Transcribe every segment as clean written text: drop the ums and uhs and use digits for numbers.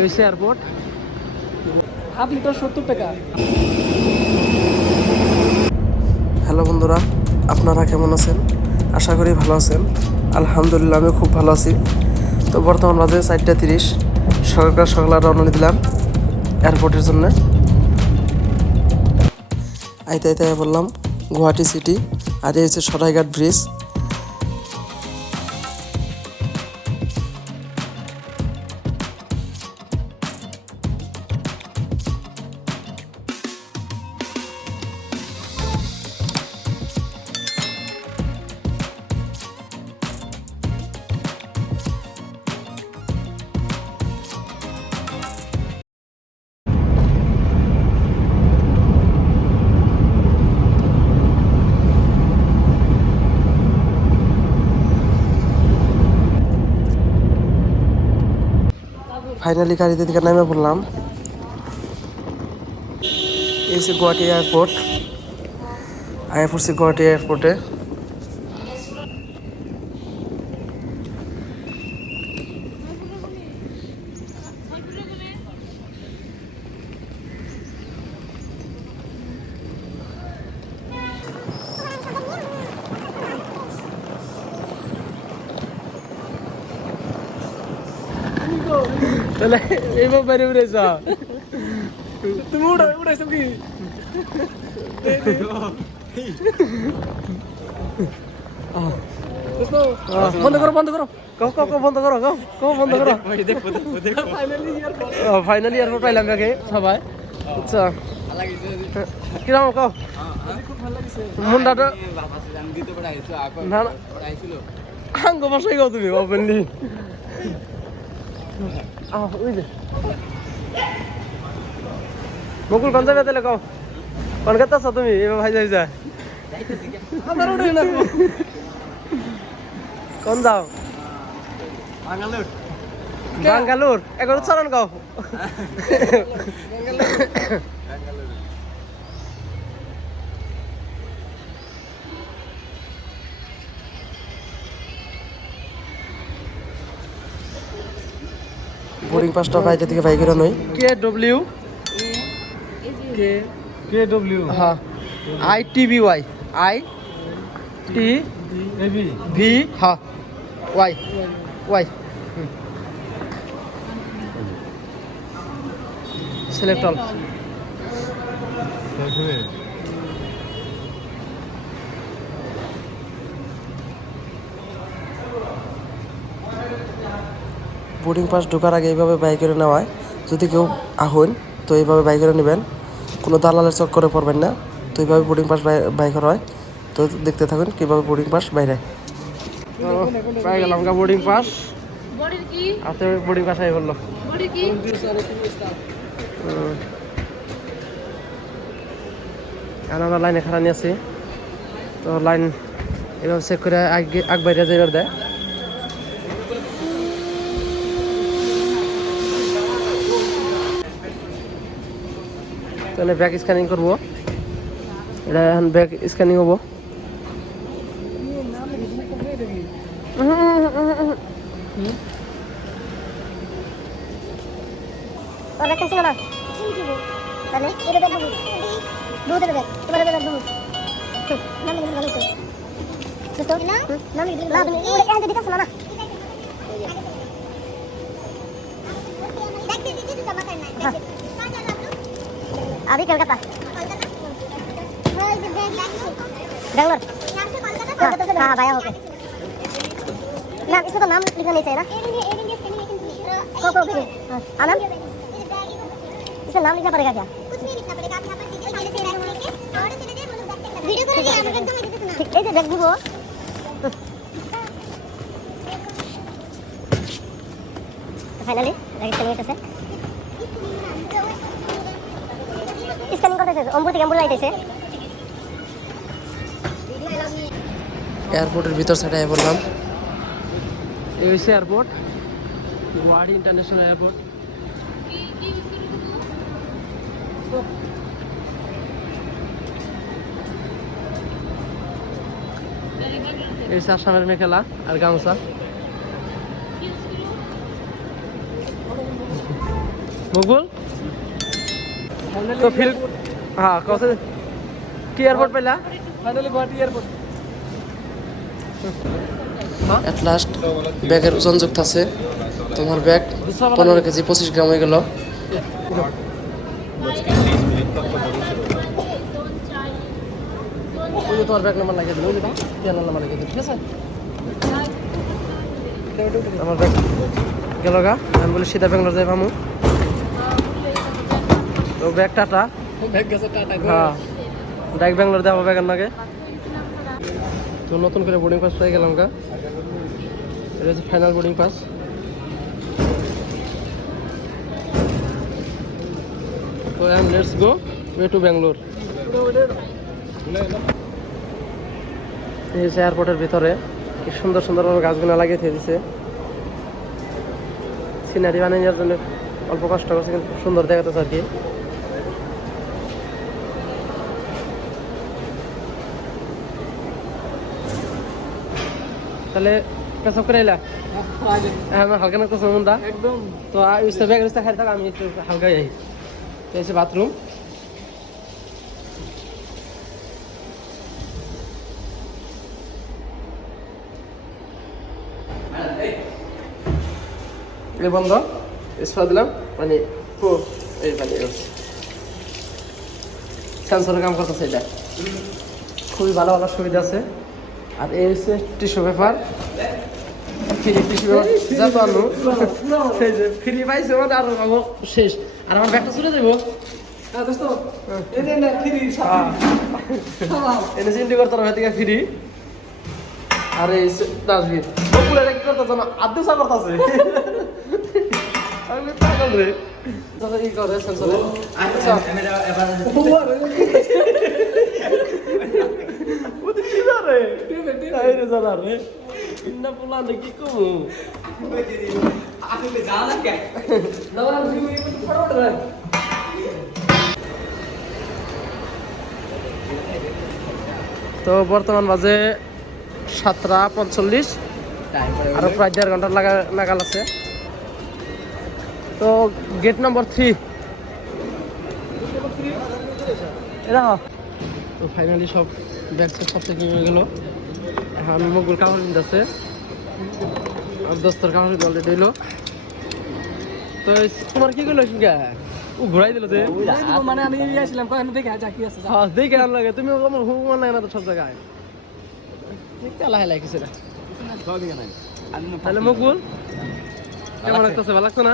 এই হচ্ছে airport. Half litre 70 টাকা। হ্যালো বন্ধুরা, আপনারা কেমন আছেন? আশা করি ভালো আছেন। আলহামদুলিল্লাহ আমি খুব ভালো আছি। তো বর্তমান বাজে 4:30, সকাল সকাল রওনা দিলাম এয়ারপোর্টের জন্য। আইতে আইতে বললাম গুয়াহাটি সিটি, আর এই হচ্ছে সরাইঘাট ব্রিজ। ফাইনালি গাড়িতে থেকে নেমে পড়লাম। এই হচ্ছে গুয়াহাটি এয়ারপোর্ট। আয়া পড়ছি গুয়াহাটি এয়ারপোর্টে। তাহলে এইবার বাইরে উড়েছ তুমি উড়াইছো কি? বন্ধ করো বন্ধ করো, বন্ধ করো, বন্ধ করো। ফাইনালি এয়ারপোর্ট পাইলাম নাকি সবাই। আচ্ছা কিরকম কও? মুন্ডাটা না না আঙ্গ বাসাই গাও তুমি ওপেনলি। ওই যে মুকুল কোন যাবে তাহলে কও? কোন কথা আছো তুমি? এবার ভাই যাই যা কোন যাও? বাঙ্গালোর। এখন উচ্চারণ কও। বোর্ডিং পাসটা বাইরে থেকে বাইক করে নই। KW হ্যাঁ ITBY ITV হ্যাঁ Y select all. Boarding pass ঢোকার আগে এইভাবে বাইক করে নেওয়ায়, যদি কেউ আহন তো এইভাবে বাইক করে নেবেন, কোনো দালালের চক্করে পড়বেন না। তো এইভাবে বোর্ডিং পাস বাইক করা হয়। তো দেখতে থাকুন কীভাবে বোর্ডিং পাস বাইরে। পাই গেলাম গা বোর্ডিং পাস। হাতে বোর্ডিং পাস আই বললো। আমরা লাইনে খারাপ নিয়ে আছি। তো লাইন এবার চেক করে আগ বাইরে যাইবার দেয়। তাহলে ব্যাক স্ক্যানিং করবো। এটা এখন ব্যাক স্ক্যানিং হবো। अभी कलकत्ता बेंगलोर। हाँ भाया होके ना, इसमें तो नाम लिखना नहीं चाहिए ना। नाम इसमें नाम लिखना पड़ेगा क्या? कुछ नहीं लिखना पड़ेगा। आप यहाँ पर डिटेल पहले से रैंक लेके और चले जाए बोलो बैक तक वीडियो कर दिया आप एकदम इधर सुना ठीक है। बैक वो फाइनली बैक स्कैनिंग करते স্ক্যানিং করতেছে অম্বুর থেকে অম্বুর যাইতেছে। এয়ারপোর্টের ভিতর সাইডে বললাম। এই হচ্ছে এয়ারপোর্ট, গুয়াহাটি ইন্টারন্যাশনাল এয়ারপোর্ট। এই হচ্ছে আসামের মেখেলা আর গামছা। मुकुल तो फिर हाँ कौन से की एयरपोर्ट पहला finally Guwahati airport at last ব্যাগের ওজন যুক্ত আছে তোমার ব্যাগ 15 কেজি 25 গ্রাম হয়ে গেল ওই যে তোমার ব্যাগ নাম্বার লাগিয়ে দিল বুঝলি পিয়ানোর নাম্বার লাগিয়ে দিল ঠিক আছে আমার ব্যাগ গেল গা আমি বলি সিধা ব্যাঙ্গালোর যাই পামু তো ব্যাগ টাটা ব্যাগ গেছে টাটা হ্যাঁ ডাইরেক্ট ব্যাঙ্গালোর যাবো ব্যাগের নাগে তো নতুন করে বোর্ডিং পাস পেয়ে গেলাম গা এটা হচ্ছে ফাইনাল বোর্ডিং পাস তো let's go way to Bangalore এই হচ্ছে এয়ারপোর্টের ভিতরে কি সুন্দর সুন্দর গাছগুলো লাগিয়ে দিয়ে দিছে সিনারি বানিয়ে নেওয়ার জন্য অল্প কষ্ট করছে কিন্তু খুব সুন্দর দেখাতেছে আর কি তাহলে পেছাব করে এলা হ্যাঁ হালকা না করছো মনটা একদম তো ইউসটা ব্যাগ ইউসটা খাই থাক আমি একটু হালকা যাই তো হচ্ছে বাথরুম এই বন্ধ স্পা দিলাম মানে এই পানি সেন্সরের কাম করতেছে এটা খুবই ভালো ভালো সুবিধা আছে আর এই হচ্ছে tissue paper free tissue paper যা তো আনো এই যে ফ্রি পাইছে মানে আর পাবো শেষ আর আমার ব্যাগটা চলে যাবো এনে চিন্তা করতে হবে থেকে ফ্রি আর এই ডাস্টবিন বকুলের কি করতেছে না আদৌ সা করতেছে আমি পাগল রে দাদা কি করে সেন্সরে আচ্ছা ওদের কি জানে এই রে জানা রে ইন্না পোলা কি কমু আসলে জানা কে দাদা তুমি ফটোটা রে তো বর্তমান বাজে 7:45 আরো প্রায় 1.5 ঘন্টা নাগাল আছে তো গেট নাম্বার 3 এটা তো ফাইনালি সব ব্যাগ সব থেকে হয়ে গেল এখন মুগুল কাপড় নিতেছে আর দোস্তর কাপড় অলরেডি এলো তো তোমার কি করলো শিখা ও ঘুরাই দিল যে মানে আমি আসলাম দেখে কি আছে হ্যাঁ দেখে আর লাগে তুমি আমার হুমান লাগে না তো সব জায়গায় দেখতে আল্লাহ লাগছে না তাহলে মুকুল কেমন লাগতেছে ভালো লাগছে না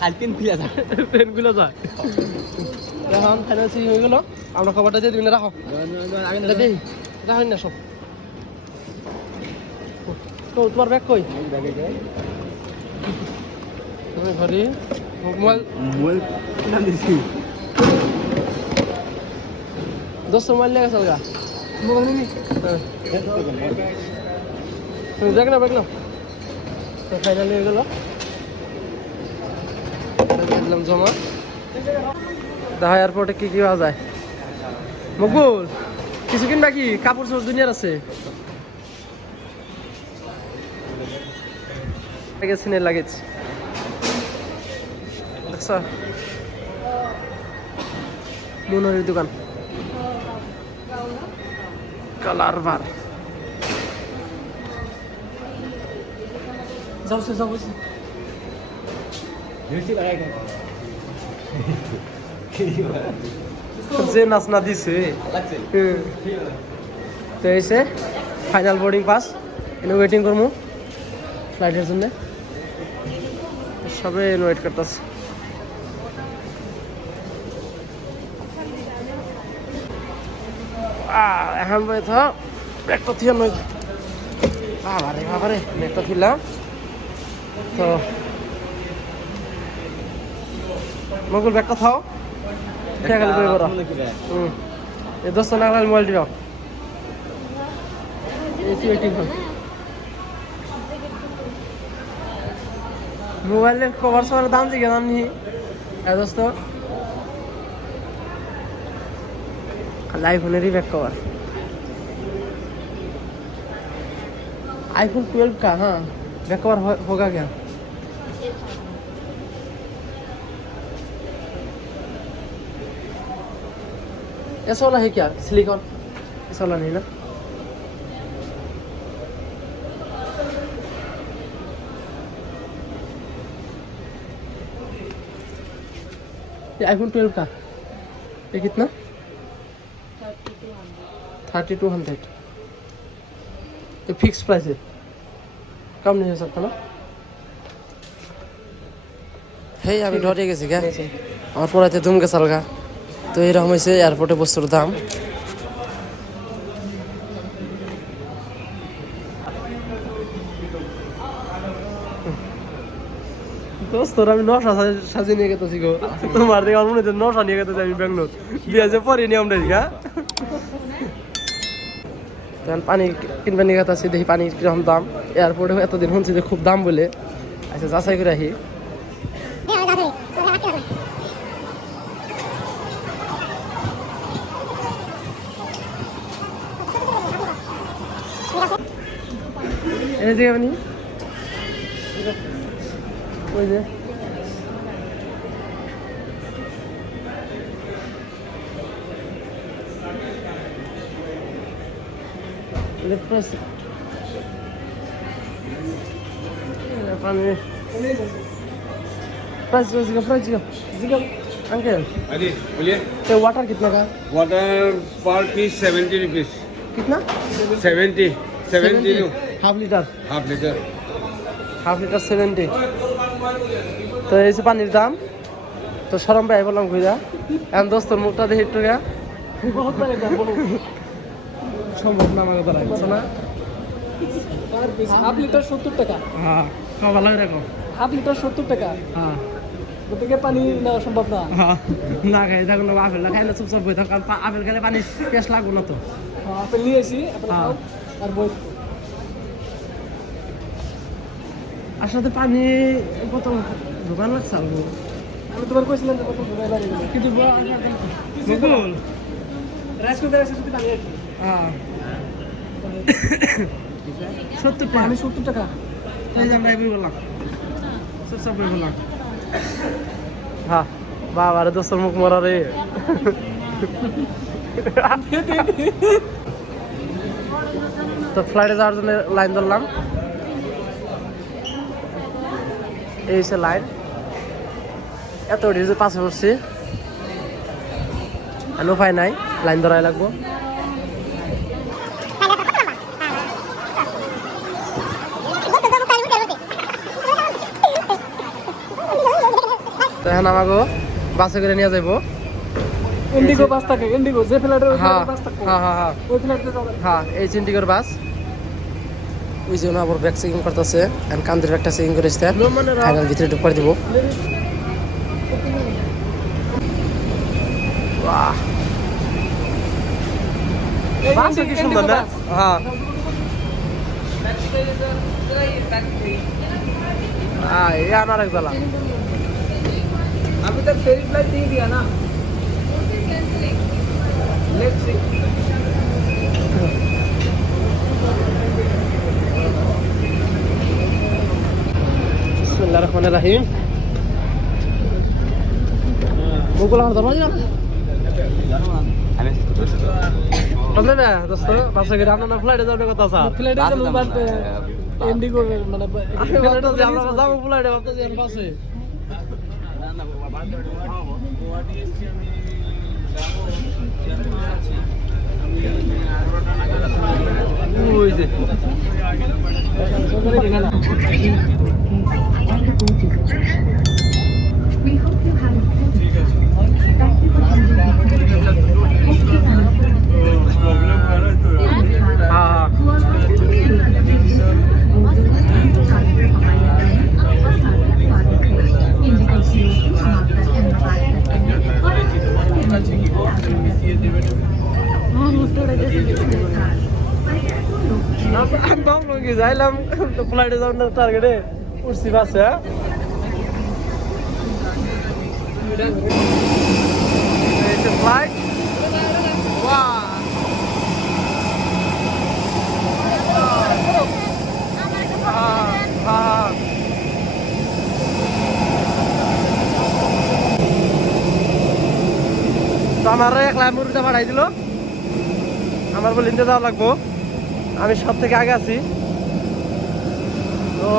কালকে খুলে যায় ট্রেন গুলো যায় এখন ফাইন্যান্সি হয়ে গেল আমরা খবরটা দিয়ে দিবেন রাখো রাখো না সব তো তোমার ব্যাগ কই তুমি ঘরে মোবাইল নাম দিছি দোস্ত মোবাইল লেগে চল গা মোবাইল নি তুমি ব্যাগ না তো ফাইনালি হয়ে গেল দিলাম জমা দেখা এয়ারপোর্টে কি পাওয়া যায় মকবুল কিছু কিনবা কি কাপড় চোপড় দুনিয়ার আছে লাগেজ দেখছো মনোরির দোকান কালার বার যাও যে নাচ না দিছে তো এসে ফাইনাল বোর্ডিং পাস এনে ওয়েটিং করবো ফ্লাইটের জন্য সবে ওয়েট করতেছে এখন তো ব্যাগটা থিয়া নয় বাবারে ব্যাগটা থিলাম তো মগুল ব্যাগটা থাও খেয়াল করে করো এই 10 টাকা লাগলে মোবাইল দিও এসি ওয়েটিং হল মোবাইলের কভার সবার দাম জিজ্ঞেস দাম নি দোস্ত आईफोन बैक कवर आईफोन 12 का हाँ बैक कवर होगा क्या ऐसा वाला है क्या सिलिकॉन? ऐसा वाला नहीं ना? ये आईफोन 12 का ये कितना? 3200। ये फिक्स प्राइस है, कम नहीं हो सकता ना? হেই আমি ডরে গেছি গা আমার পড়াইতে ধুম গেছাল গা তো এরকম হয়েছে এয়ারপোর্টে বস্তুর দাম দোস্ত আমি নশা সাজিয়ে নিয়ে গেতেছি গো, তোমার দেখে আমার মনে হচ্ছে নশা নিয়ে গেতেছি আমি ব্যাঙ্গালোর বিয়াজে পরে নিয়ে আমরা গা। তখন পানি কিনবে নিয়ে গেতেছি, দেখি পানির কিরকম দাম। এয়ারপোর্টে এতদিন শুনছি যে খুব দাম বলে, আচ্ছা যাচাই করে আসি। এই যে আপনি ওই যে প্রাইস अंकल अरे बोलिए तो वाटर कितना का? वाटर पर पीस 70 रुपीज। कितना? 70 हाफ लीटर हाफ लीटर। 70। তো এই যে পানির দাম তো সরম ভাই বললাম ঘুরা এখন দোস্তর মুখটা দেখে একটু গা সম্ভব না আমাকে দ্বারা বুঝছো না? হাফ লিটার 70 টাকা। হ্যাঁ খাওয়া ভালো এরকম। হাফ লিটার 70 টাকা, হ্যাঁ ওদিকে পানি নেওয়া সম্ভব না। হ্যাঁ না খাই থাকুন, আপেল না খাই না চুপচাপ বই থাক, কারণ আপেল খেলে পানি পেঁয়াজ লাগবো না তো। আপেল নিয়ে এসি, আপেল খাও আর বই। আর সাথে পানি কত দোকান লাগছে আলবো আমি তোমার কইছিলাম যে কত ঘুরে বাড়ি গেলে কিন্তু মুকুল রাইস কুকার আছে যদি পানি আছে। হ্যাঁ 70 টাকা। পানি 70 টাকা। এই যে আমরা বই বললাম চুপচাপ বই বললাম। হ্যাঁ বাবা রে দোস্তর মুখ মরা রে। তো ফ্লাইটে যাওয়ার জন্য লাইন ধরলাম, এই হচ্ছে লাইন। এত ডিজে পাশে বসছি, আর উপায় নাই, লাইন ধরাই লাগবো। তো এখন আমাকে বাসে করে নিয়ে যাবো ইন্ডিগো বাস থাকে, ইন্ডিগো যে ফ্লাইটের হ্যাঁ বাস থাকে হ্যাঁ হ্যাঁ হ্যাঁ ওই ফ্লাইটে যাবে। হ্যাঁ এই চিন্তিকর বাস। ওই জন্য আবার ব্যাগ চেকিং করতেছে এন্ড কান্দির ব্যাগটা চেকিং করে আসতে ফাইনাল ভিতরে ঢুক করে দিব বাহ বাস কি সুন্দর না? হ্যাঁ এই আনার এক বেলা अभी तक फेरी फ्लाइट नहीं दिया ना। Let's see. বিসমিল্লাহির রহমানির রহিম। মুকুল আমার ধর্ম জানো? বললে না দোস্ত বাসে করে আপনার ফ্লাইটে যাওয়ার কথা স্যার। ফ্লাইটে যাবো বাট ইন্ডিগো মানে ফ্লাইটে আমরা যাবো ফ্লাইটে ভাবতেছি বাসে। ওই যে যাইলাম তো ফ্লাইটে যাওয়ার টার্গেটে উঠছি বাসে। ফ্লাইট তো আমার একলা মুরগিটা ভাড়াই দিল, আমার বলে নিতে যাওয়া লাগবো, আমি সব থেকে আগে আছি। তো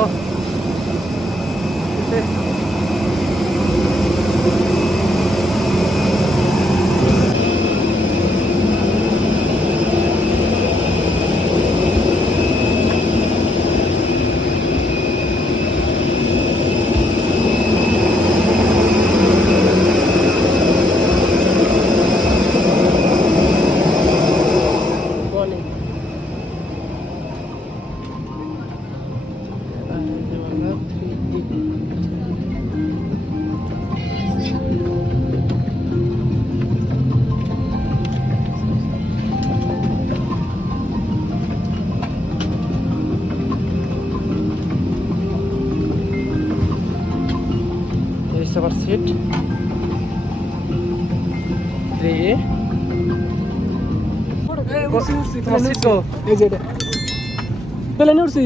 আমার সিট 3A। তোমার সিট কো? এই যে এটা প্লেনে উঠছি